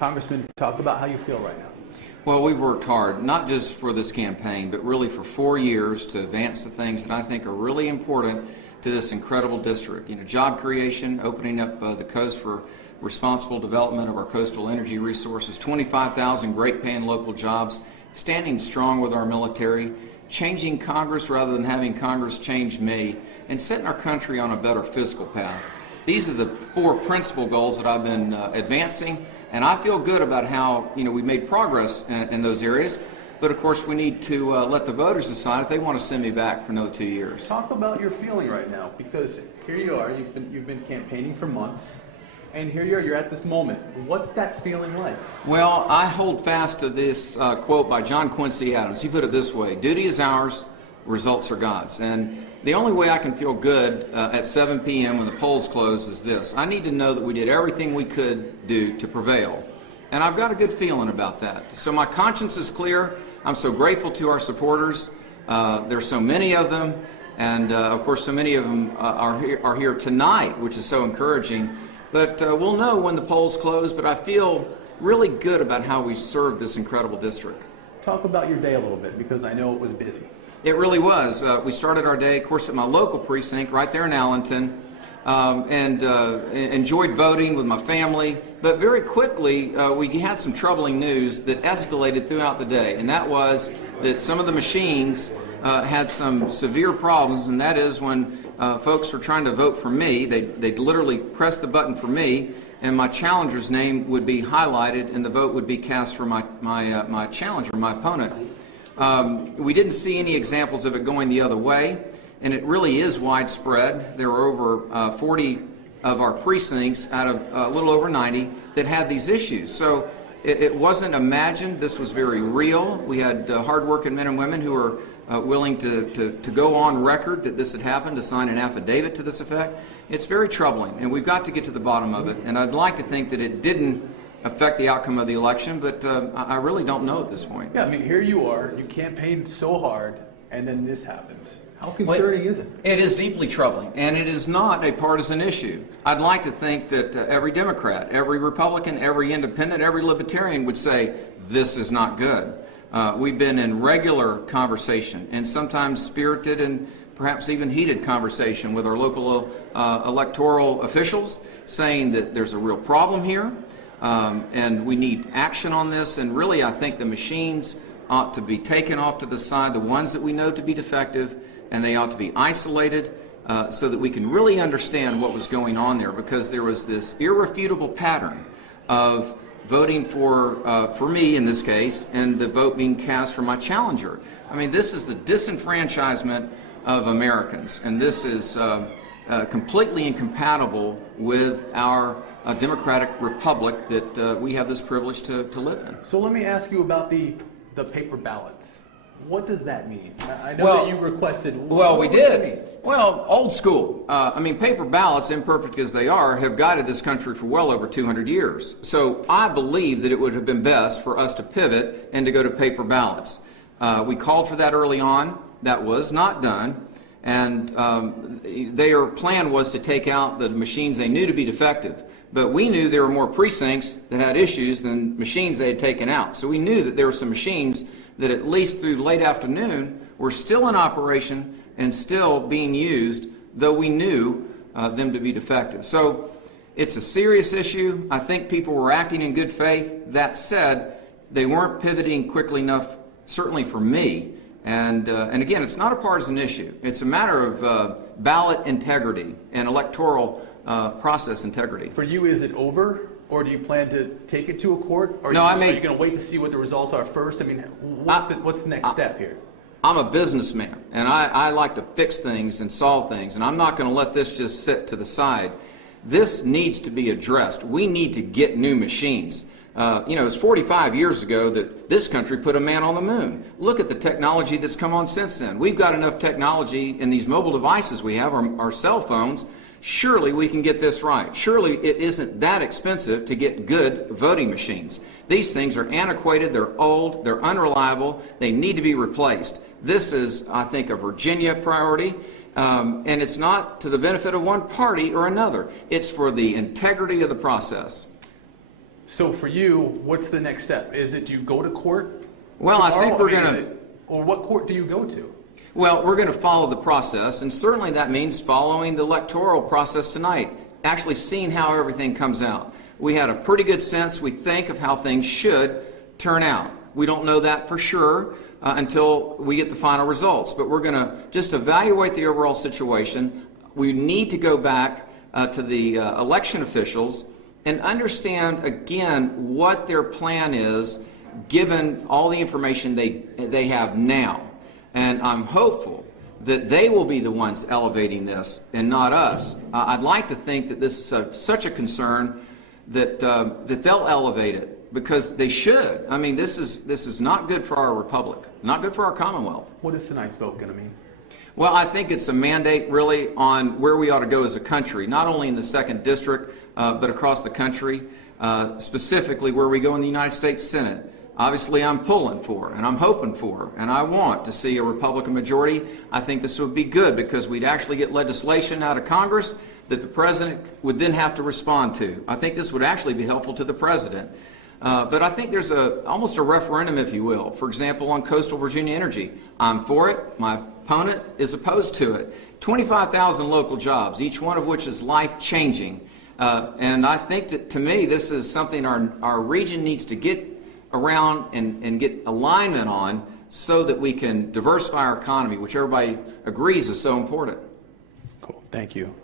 Congressman, talk about how you feel right now. Well, we've worked hard, not just for this campaign, but really for 4 years to advance the things that I think are really important to this incredible district. You know, job creation, opening up the coast for responsible development of our coastal energy resources, 25,000 great paying local jobs, standing strong with our military, changing Congress rather than having Congress change me, and setting our country on a better fiscal path. These are the 4 principal goals that I've been advancing, and I feel good about how we made progress in those areas. But of course, we need to let the voters decide if they want to send me back for another 2 years. Talk about your feeling right now, because here you are. You've been campaigning for months, and here you are. You're at this moment. What's that feeling like? Well, I hold fast to this quote by John Quincy Adams. He put it this way: "Duty is ours, results are God's." And the only way I can feel good at 7 p.m. when the polls close is this: I need to know that we did everything we could do to prevail. And I've got a good feeling about that. So my conscience is clear. I'm so grateful to our supporters. There's so many of them. And of course, so many of them are here tonight, which is so encouraging. But we'll know when the polls close. But I feel really good about how we served this incredible district. Talk about your day a little bit, because I know it was busy. It really was. We started our day, of course, at my local precinct right there in Allenton, and enjoyed voting with my family. But very quickly, we had some troubling news that escalated throughout the day, and that was that some of the machines had some severe problems, and that is when folks were trying to vote for me, they'd literally press the button for me, and my challenger's name would be highlighted, and the vote would be cast for my challenger, my opponent. We didn't see any examples of it going the other way, and it really is widespread. There were over 40 of our precincts out of a little over 90 that had these issues. So it wasn't imagined. This was very real. We had hardworking men and women who were willing to go on record that this had happened, to sign an affidavit to this effect. It's very troubling, and we've got to get to the bottom of it. And I'd like to think that it didn't affect the outcome of the election, but I really don't know at this point. Yeah, I mean, here you are. You campaigned so hard, and then this happens. How concerning is it? It is deeply troubling, and it is not a partisan issue. I'd like to think that every Democrat, every Republican, every Independent, every Libertarian would say, this is not good. We've been in regular conversation, and sometimes spirited and perhaps even heated conversation with our local electoral officials, saying that there's a real problem here, and we need action on this. And really, I think the machines ought to be taken off to the side, the ones that we know to be defective, and they ought to be isolated so that we can really understand what was going on there, because there was this irrefutable pattern of voting for me in this case, and the vote being cast for my challenger. I mean, this is the disenfranchisement of Americans, and this is completely incompatible with our democratic republic that we have this privilege to live in. So let me ask you about the paper ballots. What does that mean? I know that you requested. Well, we did. Well, old school. I mean, paper ballots, imperfect as they are, have guided this country for well over 200 years. So I believe that it would have been best for us to pivot and to go to paper ballots. We called for that early on. That was not done. And their plan was to take out the machines they knew to be defective. But we knew there were more precincts that had issues than machines they had taken out. So we knew that there were some machines that at least through late afternoon were still in operation and still being used, though we knew them to be defective. So it's a serious issue. I think people were acting in good faith. That said, they weren't pivoting quickly enough, certainly for me. And again, it's not a partisan issue. It's a matter of ballot integrity and electoral process integrity. For you, is it over? Or do you plan to take it to a court? Or are you going to wait to see what the results are first? I mean, what's the next step here? I'm a businessman, and I like to fix things and solve things, and I'm not going to let this just sit to the side. This needs to be addressed. We need to get new machines. It's 45 years ago that this country put a man on the moon. Look at the technology that's come on since then. We've got enough technology in these mobile devices we have, our cell phones. Surely we can get this right. Surely it isn't that expensive to get good voting machines. These things are antiquated, they're old, they're unreliable, they need to be replaced. This is, I think, a Virginia priority, and it's not to the benefit of one party or another. It's for the integrity of the process. So for you, what's the next step? Is it, do you go to court? Well, I think tomorrow? we're mean, going is to... it- Or what court do you go to? Well, we're going to follow the process, and certainly that means following the electoral process tonight, actually seeing how everything comes out. We had a pretty good sense, we think, of how things should turn out. We don't know that for sure until we get the final results, but we're going to just evaluate the overall situation. We need to go back to the election officials and understand again what their plan is given all the information they have now. And I'm hopeful that they will be the ones elevating this and not us. I'd like to think that this is such a concern that they'll elevate it, because they should. I mean, this is not good for our republic, not good for our Commonwealth. What is tonight's vote going to mean? Well, I think it's a mandate really on where we ought to go as a country, not only in the 2nd District, but across the country, specifically where we go in the United States Senate. Obviously, I'm pulling for, and I'm hoping for, and I want to see a Republican majority. I think this would be good because we'd actually get legislation out of Congress that the President would then have to respond to. I think this would actually be helpful to the President. But I think there's almost a referendum, if you will. For example, on coastal Virginia energy. I'm for it. My opponent is opposed to it. 25,000 local jobs, each one of which is life-changing. And I think that, to me, this is something our region needs to get around and get alignment on so that we can diversify our economy, which everybody agrees is so important. Cool. Thank you.